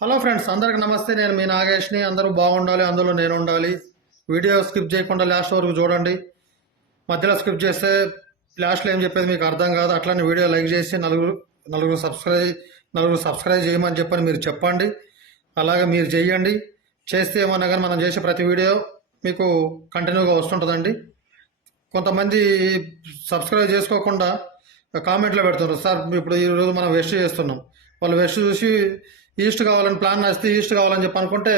Hello friends అందరికి నమస్తే. నేను మీ నాగేష్ని. అందరూ బాగుండాలి అందులో నేను ఉండాలి. వీడియో స్కిప్ చేయకుండా లాస్ట్ వరకు చూడండి. మధ్యలో స్కిప్ చేస్తే లాస్ట్లో ఏం చెప్పేది మీకు అర్థం కాదు. అట్లనే వీడియో లైక్ చేసి నలుగురు నలుగురు సబ్స్క్రైబ్ నలుగురు సబ్స్క్రైబ్ చేయమని చెప్పని మీరు చెప్పండి. అలాగే మీరు చేయండి. చేస్తే ఏమన్నా కానీ మనం చేసే ప్రతి వీడియో మీకు కంటిన్యూగా వస్తుంటుందండి. కొంతమంది సబ్స్క్రైబ్ చేసుకోకుండా కామెంట్లో పెడుతున్నారు. సార్ ఇప్పుడు ఈరోజు మనం వెస్ట్ చేస్తున్నాం. వాళ్ళు వెస్ట్ చూసి ఈస్ట్ కావాలని ప్లాన్ నచ్చితే ఈస్ట్ కావాలని చెప్పి అనుకుంటే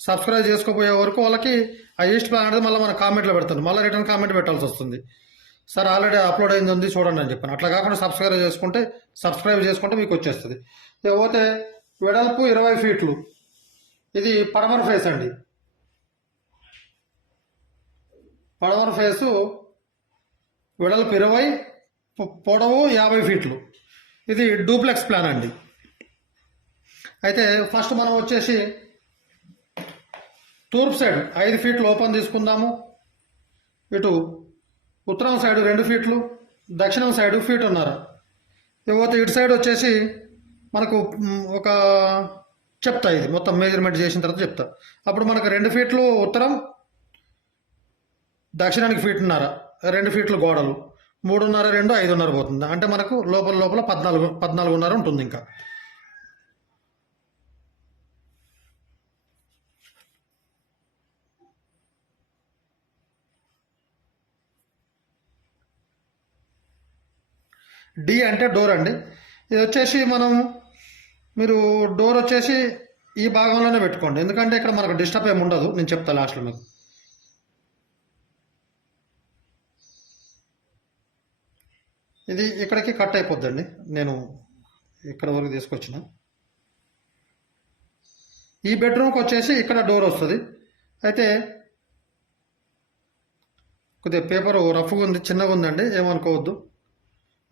సబ్స్క్రైబ్ చేసుకోపోయే వరకు వాళ్ళకి ఆ ఈస్ట్ ప్లాన్ అనేది మళ్ళీ మన కామెంట్లో పెడుతుంది. మళ్ళీ రిటర్న్ కామెంట్ పెట్టాల్సి వస్తుంది. సార్ ఆల్రెడీ అప్లోడ్ అయింది ఉంది చూడండి అని చెప్పాను. అట్లా కాకుండా సబ్స్క్రైబ్ చేసుకుంటే సబ్స్క్రైబ్ చేసుకుంటే మీకు వచ్చేస్తుంది. ఇకపోతే వెడల్పు ఇరవై ఫీట్లు. ఇది పడమర ఫేస్ అండి. పడమర ఫేసు వెడల్పు ఇరవై పొడవు యాభై ఫీట్లు. ఇది డూప్లెక్స్ ప్లాన్ అండి. అయితే ఫస్ట్ మనం వచ్చేసి తూర్పు సైడ్ ఐదు ఫీట్లు ఓపెన్ తీసుకుందాము. ఇటు ఉత్తరం సైడ్ రెండు ఫీట్లు దక్షిణం సైడ్ ఫీట్ ఉన్నారు. ఇకపోతే ఇటు సైడ్ వచ్చేసి మనకు ఒక చెప్తా ఇది మొత్తం మెజర్మెంట్ చేసిన తర్వాత చెప్తా. అప్పుడు మనకు రెండు ఫీట్లు ఉత్తరం దక్షిణానికి ఫీట్న్నర రెండు ఫీట్లు గోడలు. మూడున్నర రెండు ఐదున్నర పోతుంది. అంటే మనకు లోపల లోపల పద్నాలుగు పద్నాలుగున్నర ఉంటుంది ఇంకా డి అంటే డోర్ అండి. ఇది వచ్చేసి మనం మీరు డోర్ వచ్చేసి ఈ భాగంలోనే పెట్టుకోండి. ఎందుకంటే ఇక్కడ మనకు డిస్టర్బ్ ఏమి ఉండదు. నేను చెప్తా లాస్ట్లో మీకు. ఇది ఇక్కడికి కట్ అయిపోద్దండి. నేను ఇక్కడ వరకు తీసుకొచ్చిన. ఈ బెడ్రూమ్కి వచ్చేసి ఇక్కడ డోర్ వస్తుంది. అయితే కొద్దిగా పేపర్ రఫ్గా ఉంది చిన్నగా ఉందండి. ఏమనుకోవద్దు.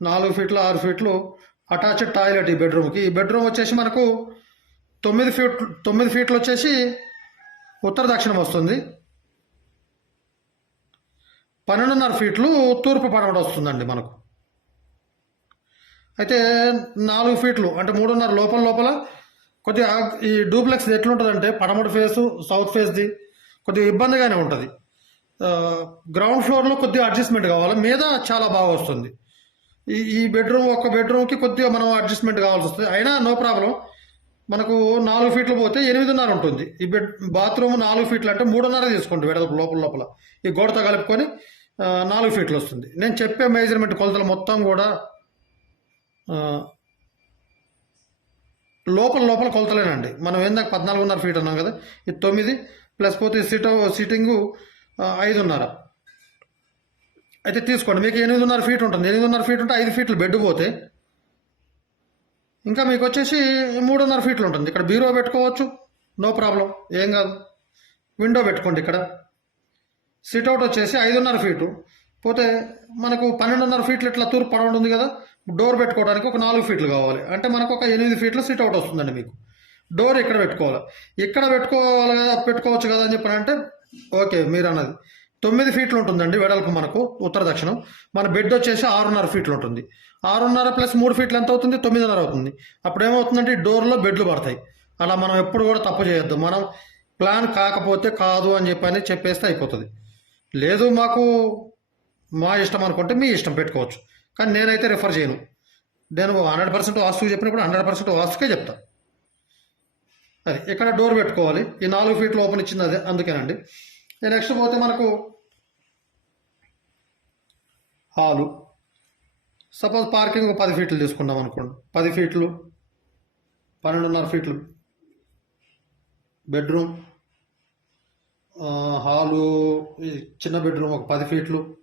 నాలుగు ఫీట్లు ఆరు ఫీట్లు అటాచ్డ్ టాయిలెట్ ఈ బెడ్రూమ్కి. ఈ బెడ్రూమ్ వచ్చేసి మనకు తొమ్మిది ఫీట్ తొమ్మిది ఫీట్లు వచ్చేసి ఉత్తర దక్షిణం వస్తుంది. పన్నెండున్నర ఫీట్లు తూర్పు పడమట వస్తుందండి మనకు. అయితే నాలుగు ఫీట్లు అంటే మూడున్నర లోపల లోపల కొద్దిగా ఈ డూప్లెక్స్ ఎట్లుంటుందంటే పడమటి ఫేసు సౌత్ ఫేస్ది కొద్దిగా ఇబ్బందిగానే ఉంటుంది. గ్రౌండ్ ఫ్లోర్లో కొద్దిగా అడ్జస్ట్మెంట్ కావాలి. మీద చాలా బాగా వస్తుంది. ఈ ఈ బెడ్రూమ్ ఒక బెడ్రూమ్కి కొద్దిగా మనం అడ్జస్ట్మెంట్ కావాల్సి వస్తుంది. అయినా నో ప్రాబ్లం మనకు నాలుగు ఫీట్లు పోతే ఎనిమిదిన్నర ఉంటుంది. ఈ బెడ్ బాత్రూమ్ నాలుగు ఫీట్లు అంటే మూడున్నర తీసుకోండి వెడల్పు లోపల లోపల. ఈ గోడతో కలుపుకొని నాలుగు ఫీట్లు వస్తుంది. నేను చెప్పే మెజర్మెంట్ కొలతలు మొత్తం కూడా లోపల లోపల కొలతలేనండి. మనం ఏందాక పద్నాలుగున్నర ఫీట్ అన్నాం కదా. ఇది తొమ్మిది ప్లస్ పోతే సిట్ సీటింగు ఐదున్నర. అయితే తీసుకోండి. మీకు ఎనిమిదిన్నర ఫీట్ ఉంటుంది. ఎనిమిదిన్నర ఫీట్ ఉంటే ఐదు ఫీట్లు బెడ్ పోతే ఇంకా మీకు వచ్చేసి మూడున్నర ఫీట్లు ఉంటుంది. ఇక్కడ బీరో పెట్టుకోవచ్చు. నో ప్రాబ్లం ఏం కాదు. విండో పెట్టుకోండి ఇక్కడ. సిట్అవుట్ వచ్చేసి ఐదున్నర ఫీటు పోతే మనకు పన్నెండున్నర ఫీట్లు ఇట్లా తూర్పు పడవడం ఉంది కదా. డోర్ పెట్టుకోవడానికి ఒక నాలుగు ఫీట్లు కావాలి. అంటే మనకు ఒక ఎనిమిది ఫీట్లు సిట్అవుట్ వస్తుందండి మీకు. డోర్ ఇక్కడ పెట్టుకోవాలి. ఇక్కడ పెట్టుకోవాలి కదా పెట్టుకోవచ్చు కదా అని చెప్పారంటే ఓకే మీరు అన్నది తొమ్మిది ఫీట్లు ఉంటుందండి వెడల్పు మనకు ఉత్తర దక్షిణం. మన బెడ్ వచ్చేసి ఆరున్నర ఫీట్లు ఉంటుంది. ఆరున్నర ప్లస్ మూడు ఫీట్లు ఎంత అవుతుంది? తొమ్మిదిన్నర అవుతుంది. అప్పుడు ఏమవుతుందంటే డోర్లో బెడ్లు పడతాయి. అలా మనం ఎప్పుడు కూడా తప్పు చేయొద్దు. మనం ప్లాన్ కాకపోతే కాదు అని చెప్పని చెప్పేస్తే అయిపోతుంది. లేదు మాకు మా ఇష్టం అనుకుంటే మీ ఇష్టం పెట్టుకోవచ్చు. కానీ నేనైతే రిఫర్ చేయను. నేను హండ్రెడ్ పర్సెంట్ వాస్తుకు చెప్పినప్పుడు హండ్రెడ్ పర్సెంట్ వాస్తుకే చెప్తా. అది ఇక్కడ డోర్ పెట్టుకోవాలి? ఈ నాలుగు ఫీట్లు ఓపెన్ ఇచ్చింది అదే అందుకేనండి. నెక్స్ట్ పోతే మనకు హాలు. సపోజ్ పార్కింగ్ ఒక పది ఫీట్లు తీసుకున్నాం అనుకోండి. పది ఫీట్లు పన్నెండున్నర ఫీట్లు. బెడ్రూమ్ హాలు చిన్న బెడ్రూమ్ ఒక పది ఫీట్లు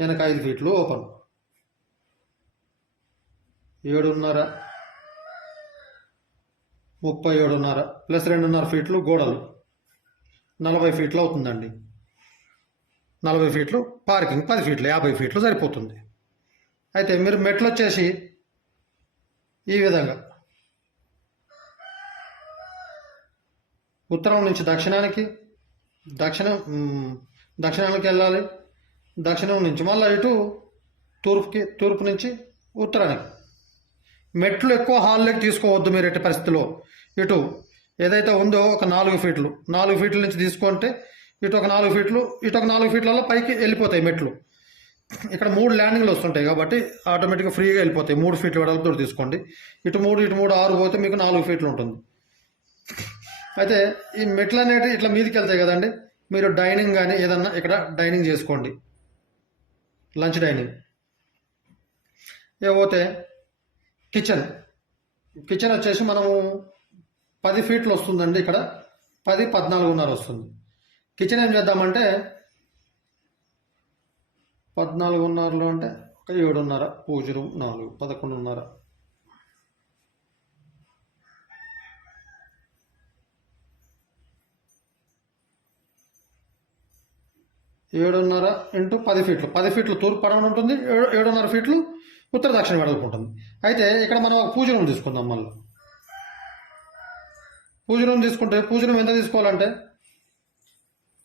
వెనక ఐదు ఫీట్లు ఓపెన్. ఏడున్నర ముప్పై ఏడున్నర ప్లస్ రెండున్నర ఫీట్లు గోడలు. నలభై ఫీట్లు అవుతుందండి. నలభై ఫీట్లు పార్కింగ్ పది ఫీట్లు యాభై ఫీట్లు సరిపోతుంది. అయితే మీరు మెట్లు వచ్చేసి ఈ విధంగా ఉత్తరం నుంచి దక్షిణానికి దక్షిణం దక్షిణానికి వెళ్ళాలి. దక్షిణం నుంచి మళ్ళీ ఇటు తూర్పుకి తూర్పు నుంచి ఉత్తరానికి. మెట్లు ఎక్కువ హాల్లోకి తీసుకోవద్దు మీరు ఎట్టి పరిస్థితిలో. ఇటు ఏదైతే ఉందో ఒక నాలుగు ఫీట్లు నాలుగు ఫీట్ల నుంచి తీసుకుంటే ఇటు ఒక నాలుగు ఫీట్లు ఇటు ఒక నాలుగు ఫీట్లలో పైకి వెళ్ళిపోతాయి మెట్లు. ఇక్కడ మూడు ల్యాండింగ్లు వస్తుంటాయి కాబట్టి ఆటోమేటిక్గా ఫ్రీగా వెళ్ళిపోతాయి. మూడు ఫీట్లు వెడల్పుతో తీసుకోండి. ఇటు మూడు ఇటు మూడు ఆరు పోతే మీకు నాలుగు ఫీట్లు ఉంటుంది. అయితే ఈ మెట్లు అనేవి ఇట్లా మీదకి వెళ్తాయి కదండి. మీరు డైనింగ్ కానీ ఏదన్నా ఇక్కడ డైనింగ్ చేసుకోండి. Lunch dining. ఇకపోతే కిచెన్. కిచెన్ వచ్చేసి మనము పది ఫీట్లు వస్తుందండి ఇక్కడ. పది పద్నాలుగున్నర వస్తుంది. కిచెన్ ఏం చేద్దామంటే పద్నాలుగున్నరలో అంటే ఒక ఏడున్నర పూజ రూమ్ నాలుగు పదకొండున్నర. ఏడున్నర ఇంటూ పది ఫీట్లు. పది ఫీట్లు తూర్పు పడమని ఉంటుంది ఏడు ఏడున్నర ఫీట్లు ఉత్తర దక్షిణ వెడల్పు ఉంటుంది. అయితే ఇక్కడ మనం ఒక పూజ రూమ్ తీసుకుందాం మళ్ళీ. పూజనం తీసుకుంటే పూజనం ఎంత తీసుకోవాలంటే?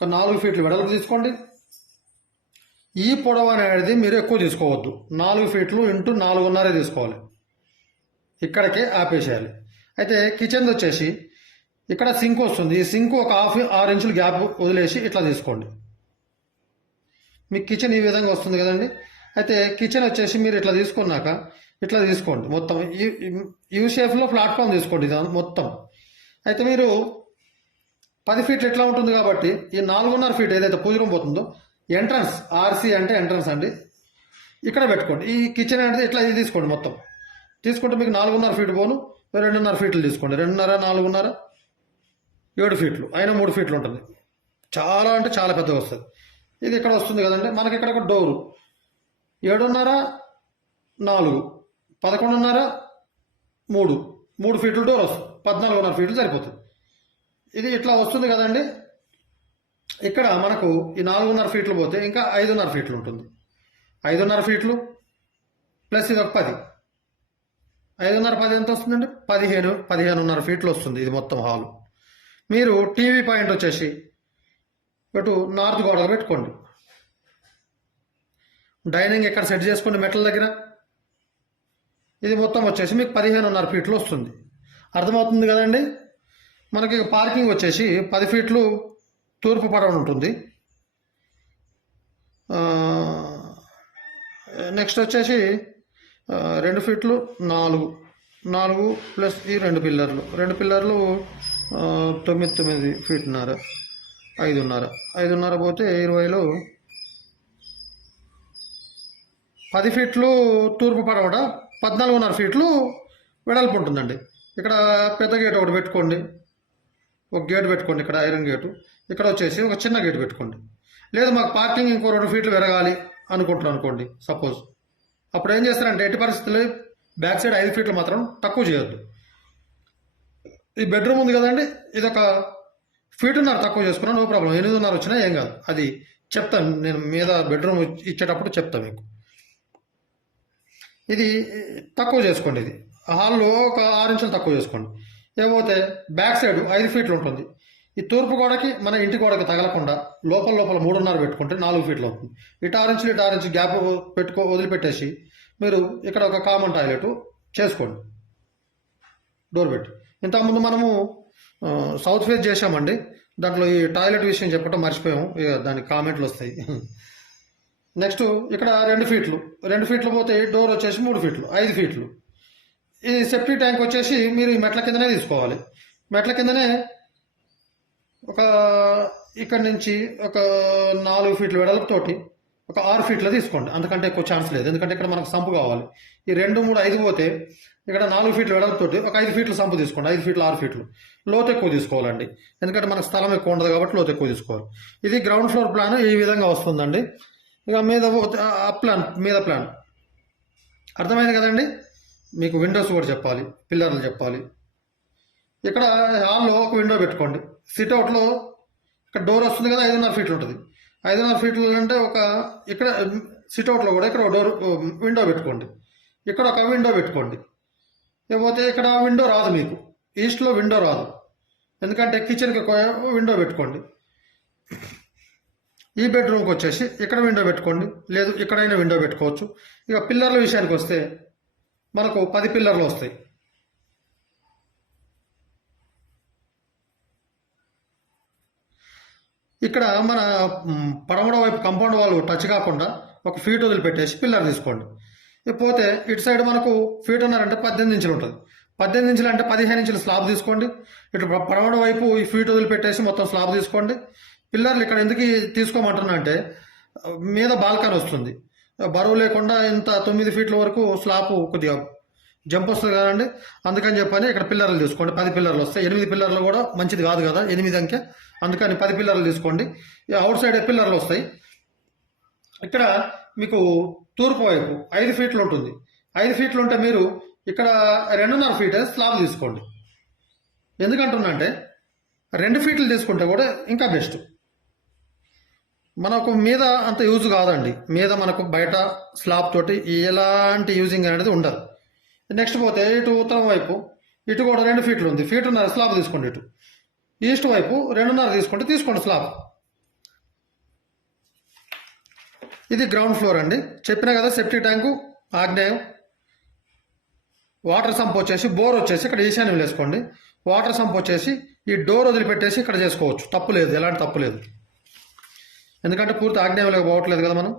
ఒక నాలుగు ఫీట్లు వెడల్పు తీసుకోండి. ఈ పొడవు అనేది మీరు ఎక్కువ తీసుకోవద్దు. నాలుగు ఫీట్లు ఇంటూ నాలుగున్నరే తీసుకోవాలి. ఇక్కడికే ఆపేసేయాలి. అయితే కిచెన్ వచ్చేసి ఇక్కడ సింక్ వస్తుంది. ఈ సింక్ ఒక హాఫ్ ఆరు ఇంచులు గ్యాప్ వదిలేసి ఇట్లా తీసుకోండి. మీకు కిచెన్ ఈ విధంగా వస్తుంది కదండి. అయితే కిచెన్ వచ్చేసి మీరు ఇట్లా తీసుకున్నాక ఇట్లా తీసుకోండి. మొత్తం ఈ- యూ షేప్లో ప్లాట్ఫామ్ తీసుకోండి. మొత్తం. అయితే మీరు పది ఫీట్లు ఎట్లా ఉంటుంది కాబట్టి ఈ నాలుగున్నర ఫీట్ ఏదైతే పూజ రూమ్ పోతుందో ఎంట్రన్స్ ఆర్సీ అంటే ఎంట్రన్స్ అండి. ఇక్కడ పెట్టుకోండి. ఈ కిచెన్ అనేది ఇట్లా ఇది తీసుకోండి మొత్తం. తీసుకుంటే మీకు నాలుగున్నర ఫీట్ పోను రెండున్నర ఫీట్లు తీసుకోండి. రెండున్నర నాలుగున్నర ఏడు ఫీట్లు అయినా మూడు ఫీట్లు ఉంటుంది. చాలా అంటే చాలా పెద్దగా వస్తుంది. ఇది ఇక్కడ వస్తుంది కదండి. మనకి ఇక్కడ ఒక డోరు ఏడున్నర నాలుగు. పదకొండున్నర మూడు. మూడు ఫీట్లు డోర్ వస్తుంది. పద్నాలుగున్నర ఫీట్లు సరిపోతుంది. ఇది ఇట్లా వస్తుంది కదండి. ఇక్కడ మనకు ఈ నాలుగున్నర ఫీట్లు పోతే ఇంకా ఐదున్నర ఫీట్లు ఉంటుంది. ఐదున్నర ఫీట్లు ప్లస్ ఇది ఒక పది. ఐదున్నర పది ఎంత వస్తుందండి? పదిహేను పదిహేనున్నర ఫీట్లు వస్తుంది ఇది మొత్తం హాలు. మీరు టీవీ పాయింట్ వచ్చేసి ఇటు నార్త్ గోడలు పెట్టుకోండి. డైనింగ్ ఎక్కడ సెట్ చేసుకోండి మెట్ల దగ్గర? ఇది మొత్తం వచ్చేసి మీకు పదిహేనున్నర ఫీట్లు వస్తుంది. అర్థమవుతుంది కదండి? మనకి పార్కింగ్ వచ్చేసి పది ఫీట్లు తూర్పు పడవ ఉంటుంది. నెక్స్ట్ వచ్చేసి రెండు ఫీట్లు నాలుగు. నాలుగు ప్లస్ ఈ రెండు పిల్లర్లు. రెండు పిల్లర్లు తొమ్మిది తొమ్మిది ఫీట్న్నర ఐదున్నర. ఐదున్నర పోతే ఇరవైలో పది ఫీట్లు తూర్పు పడవడ పద్నాలుగున్నర ఫీట్లు వెడల్పు ఉంటుందండి. ఇక్కడ పెద్ద గేట్ ఒకటి పెట్టుకోండి. ఒక గేట్ పెట్టుకోండి ఇక్కడ ఐరన్ గేటు. ఇక్కడ వచ్చేసి ఒక చిన్న గేట్ పెట్టుకోండి. లేదు మాకు పార్కింగ్ ఇంకో రెండు ఫీట్లు పెరగాలి అనుకుంటున్నాను అనుకోండి సపోజ్. అప్పుడు ఏం చేస్తారంటే ఎట్టి పరిస్థితుల్లో బ్యాక్ సైడ్ ఐదు ఫీట్లు మాత్రం తక్కువ చేయొద్దు. ఈ బెడ్రూమ్ ఉంది కదండి ఇది ఒక ఫీటున్నర తక్కువ చేసుకున్నా నో ప్రాబ్లం. ఎనిమిదిన్నర వచ్చినా ఏం కాదు. అది చెప్తాను నేను మీద బెడ్రూమ్ ఇచ్చేటప్పుడు చెప్తాను మీకు. ఇది తక్కువ చేసుకోండి ఇది. హాల్లో ఒక ఆరు ఇంచులు తక్కువ చేసుకోండి లేకపోతే బ్యాక్ సైడ్ ఐదు ఫీట్లు ఉంటుంది. ఈ తూర్పు గోడకి మన ఇంటి గోడకి తగలకుండా లోపల లోపల మూడున్నర పెట్టుకుంటే నాలుగు ఫీట్లు అవుతుంది. ఇటు ఆరు ఇంచులు ఇటు ఆరు ఇంచు గ్యాప్ పెట్టుకో వదిలిపెట్టేసి మీరు ఇక్కడ ఒక కామన్ టాయిలెట్ చేసుకోండి. డోర్ పెట్టి. ఇంతకుముందు మనము సౌత్ ఫేస్ చేసామండి దాంట్లో ఈ టాయిలెట్ విషయం చెప్పటం మర్చిపోయాము. ఇక దానికి కామెంట్లు వస్తాయి. నెక్స్ట్ ఇక్కడ రెండు ఫీట్లు. రెండు ఫీట్లు పోతే డోర్ వచ్చేసి మూడు ఫీట్లు ఐదు ఫీట్లు. ఈ సెఫ్టీ ట్యాంక్ వచ్చేసి మీరు ఈ మెట్ల కిందనే తీసుకోవాలి. మెట్ల కిందనే ఒక ఇక్కడి నుంచి ఒక నాలుగు ఫీట్ల వెడల్పుతోటి ఒక ఆరు ఫీట్లో తీసుకోండి. అంతకంటే ఎక్కువ ఛాన్స్ లేదు. ఎందుకంటే ఇక్కడ మనకు సంపు కావాలి. ఈ రెండు మూడు ఐదు పోతే ఇక్కడ నాలుగు ఫీట్ల వెడల్పుతోటి ఒక ఐదు ఫీట్ల సంపు తీసుకోండి. ఐదు ఫీట్లు ఆరు ఫీట్లు. లోతు ఎక్కువ తీసుకోవాలండి. ఎందుకంటే మనకు స్థలం ఎక్కువ ఉండదు కాబట్టి లోతు ఎక్కువ తీసుకోవాలి. ఇది గ్రౌండ్ ఫ్లోర్ ప్లాన్ ఈ విధంగా వస్తుందండి. ఇక మీద పోతే అప్ ప్లాన్ మీద ప్లాన్ అర్థమైంది కదండి? మీకు విండోస్ కూడా చెప్పాలి పిల్లర్లు చెప్పాలి. ఇక్కడ హాల్లో ఒక విండో పెట్టుకోండి. సిట్అవుట్లో ఇక్కడ డోర్ వస్తుంది కదా ఐదున్నర ఫీట్లు ఉంటుంది. ఐదున్నర ఫీట్లు అంటే ఒక ఇక్కడ సిట్అవుట్లో కూడా ఇక్కడ డోర్ విండో పెట్టుకోండి. ఇక్కడ ఒక విండో పెట్టుకోండి. లేకపోతే ఇక్కడ విండో రాదు మీకు. ఈస్ట్లో విండో రాదు. ఎందుకంటే కిచెన్కి ఒక విండో పెట్టుకోండి. ఈ బెడ్రూమ్కి వచ్చేసి ఇక్కడ విండో పెట్టుకోండి. లేదు ఇక్కడైనా విండో పెట్టుకోవచ్చు. ఇక పిల్లర్ల విషయానికి వస్తే మనకు పది పిల్లర్లు వస్తాయి. ఇక్కడ మన పడమడ వైపు కంపౌండ్ వాళ్ళు టచ్ కాకుండా ఒక ఫీట్ వదిలిపెట్టేసి పిల్లర్ తీసుకోండి. పోతే ఇటు సైడ్ మనకు ఫీట్ ఉన్నారంటే పద్దెనిమిది ఇంచులు ఉంటుంది. పద్దెనిమిది ఇంచులు అంటే పదిహేను ఇంచులు స్లాబ్ తీసుకోండి. ఇటు పడమడ వైపు ఈ ఫీట్ వదిలిపెట్టేసి మొత్తం స్లాబ్ తీసుకోండి. పిల్లర్లు ఇక్కడ ఎందుకు తీసుకోమంటున్నా అంటే మీద బాల్కనీ వస్తుంది. బరువు లేకుండా ఇంత తొమ్మిది ఫీట్ల వరకు స్లాబ్ కొద్దిగా జంప్ వస్తుంది కదండి. అందుకని చెప్పని ఇక్కడ పిల్లర్లు తీసుకోండి. పది పిల్లర్లు వస్తాయి. ఎనిమిది పిల్లర్లు కూడా మంచిది కాదు కదా ఎనిమిది అంకె. అందుకని పది పిల్లర్లు తీసుకోండి. అవుట్ సైడ్ పిల్లర్లు వస్తాయి. ఇక్కడ మీకు తూర్పు వైపు ఐదు ఫీట్లు ఉంటుంది. ఐదు ఫీట్లు ఉంటే మీరు ఇక్కడ రెండున్నర ఫీట్ స్లాబ్ తీసుకోండి. ఎందుకంటున్నా అంటే రెండు ఫీట్లు తీసుకుంటే కూడా ఇంకా బెస్ట్. మనకు మీద అంత యూజ్ కాదండి. మీద మనకు బయట స్లాబ్ తోటి ఎలాంటి యూజింగ్ అనేది ఉండదు. నెక్స్ట్ పోతే ఇటు ఉత్తరం వైపు ఇటు కూడా రెండు ఫీట్లు ఉంది. ఫీటున్నర స్లాబ్ తీసుకోండి ఇటు. ఈస్ట్ వైపు రెండున్నర తీసుకోండి తీసుకోండి స్లాబ్ ఇది గ్రౌండ్ ఫ్లోర్ అండి. చెప్పిన కదా సెప్టిక్ ట్యాంకు ఆగ్నేయం. వాటర్ సంప్ వచ్చేసి బోర్ వచ్చేసి ఇక్కడ ఈశాన్యం వేసుకోండి. వాటర్ సంప్ వచ్చేసి ఈ డోర్ వదిలిపెట్టేసి ఇక్కడ చేసుకోవచ్చు. తప్పు లేదు. ఎలాంటి తప్పు లేదు. ఎందుకంటే పూర్తి ఆగ్నేయంలోకి పోవట్లేదు కదా మనం?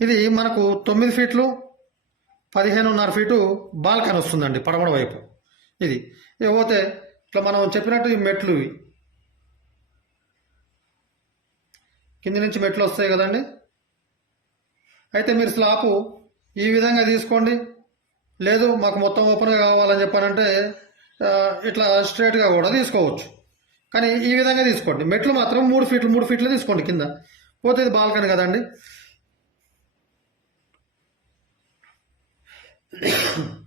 ఇది మనకు తొమ్మిది ఫీట్లు పదిహేనున్నర ఫీటు బాల్కన్ వస్తుందండి పడమడ వైపు. ఇది. ఇకపోతే ఇట్లా మనం చెప్పినట్టు ఈ మెట్లు ఇవి. కింది నుంచి మెట్లు వస్తాయి కదండి. అయితే మీరు స్లాపు ఈ విధంగా తీసుకోండి. లేదు మాకు మొత్తం ఓపెన్గా కావాలని చెప్పానంటే ఇట్లా స్ట్రేట్గా కూడా తీసుకోవచ్చు. కానీ ఈ విధంగా తీసుకోండి. మెట్లు మాత్రం మూడు ఫీట్లు మూడు ఫీట్లు తీసుకోండి కింద. పోతే ఇది బాల్కనీ కదండి.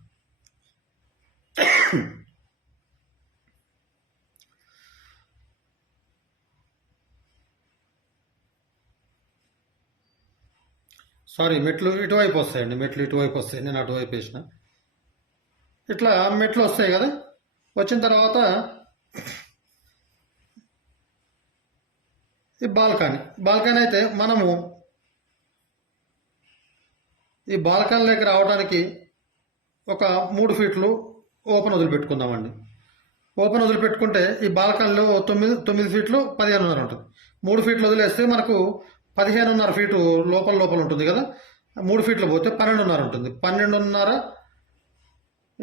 సారీ మెట్లు ఇటువైపు వస్తాయండి మెట్లు ఇటువైపు వస్తాయి నేను అటువైపు వేసిన. ఇట్లా మెట్లు వస్తాయి కదా వచ్చిన తర్వాత ఈ బాల్కనీ బాల్కనీ అయితే మనము ఈ బాల్కనీలోకి రావడానికి ఒక మూడు ఫీట్లు ఓపెన్ వదిలిపెట్టుకుందామండి. ఓపెన్ వదిలిపెట్టుకుంటే ఈ బాల్కనీలో తొమ్మిది తొమ్మిది ఫీట్లు పదిహేనున్నర ఉంటుంది. మూడు ఫీట్లు వదిలేస్తే మనకు పదిహేనున్నర ఫీటు లోపల లోపల ఉంటుంది కదా. మూడు ఫీట్లు పోతే పన్నెండున్నర ఉంటుంది. పన్నెండున్నర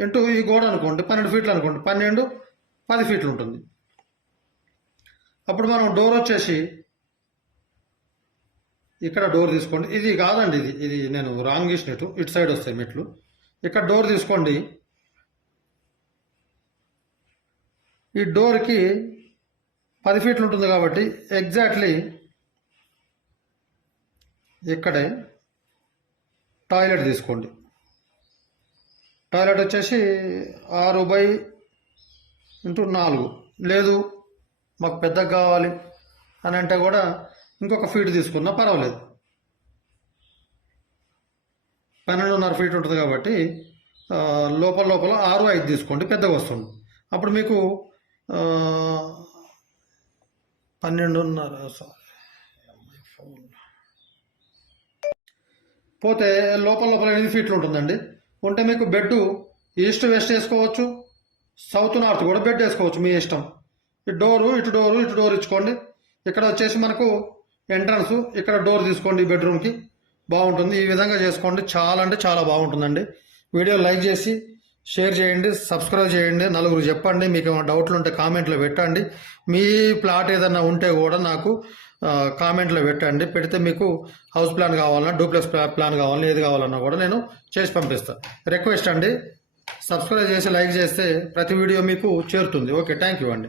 ఇంటూ ఈ గోడ అనుకోండి పన్నెండు ఫీట్లు అనుకోండి పన్నెండు పది ఫీట్లు ఉంటుంది. అప్పుడు మనం డోర్ వచ్చేసి ఇక్కడ డోర్ తీసుకోండి. ఇది కాదండి ఇది ఇది నేను రాంగ్ ఇచ్చినట్టు ఇటు సైడ్ వస్తాయి మెట్లు. ఇక్కడ డోర్ తీసుకోండి. ఈ డోర్కి పది ఫీట్లు ఉంటుంది కాబట్టి ఎగ్జాక్ట్లీ ఇక్కడే టాయిలెట్ తీసుకోండి. టాయిలెట్ వచ్చేసి ఆరు బై ఇంటూ నాలుగు. లేదు మాకు పెద్దగా కావాలి అని అంటే కూడా ఇంకొక ఫీట్ తీసుకున్నా పర్వాలేదు. పన్నెండున్నర ఫీట్ ఉంటుంది కాబట్టి లోపల లోపల ఆరు ఐదు తీసుకోండి పెద్దగా వస్తుంది. అప్పుడు మీకు పన్నెండున్నర సారీ పోతే లోపల లోపల ఎనిమిది ఫీట్లు ఉంటుందండి. ఉంటే మీకు బెడ్ ఈస్ట్ వెస్ట్ వేసుకోవచ్చు సౌత్ నార్త్ కూడా బెడ్ వేసుకోవచ్చు మీ ఇష్టం. ఇటు డోరు ఇటు డోరు ఇటు డోర్ ఇచ్చుకోండి. ఇక్కడ వచ్చేసి మనకు ఎంట్రన్స్ ఇక్కడ డోర్ తీసుకోండి ఈ బెడ్రూమ్కి బాగుంటుంది. ఈ విధంగా చేసుకోండి. చాలా అంటే చాలా బాగుంటుందండి. వీడియో లైక్ చేసి షేర్ చేయండి సబ్స్క్రైబ్ చేయండి నలుగురు చెప్పండి. మీకు ఏమైనా డౌట్లు ఉంటే కామెంట్లో పెట్టండి. మీ ప్లాట్ ఏదైనా ఉంటే కూడా నాకు కామెంట్లో పెట్టండి. పెడితే మీకు హౌస్ ప్లాన్ కావాలన్నా డూప్లెక్స్ ప్లాన్ కావాలన్నా ఏది కావాలన్నా కూడా నేను చేసి పంపిస్తాను రిక్వెస్ట్ అండి. సబ్స్క్రైబ్ చేసి లైక్ చేస్తే ప్రతి వీడియో మీకు చేరుతుంది. ఓకే థ్యాంక్ యూ అండి.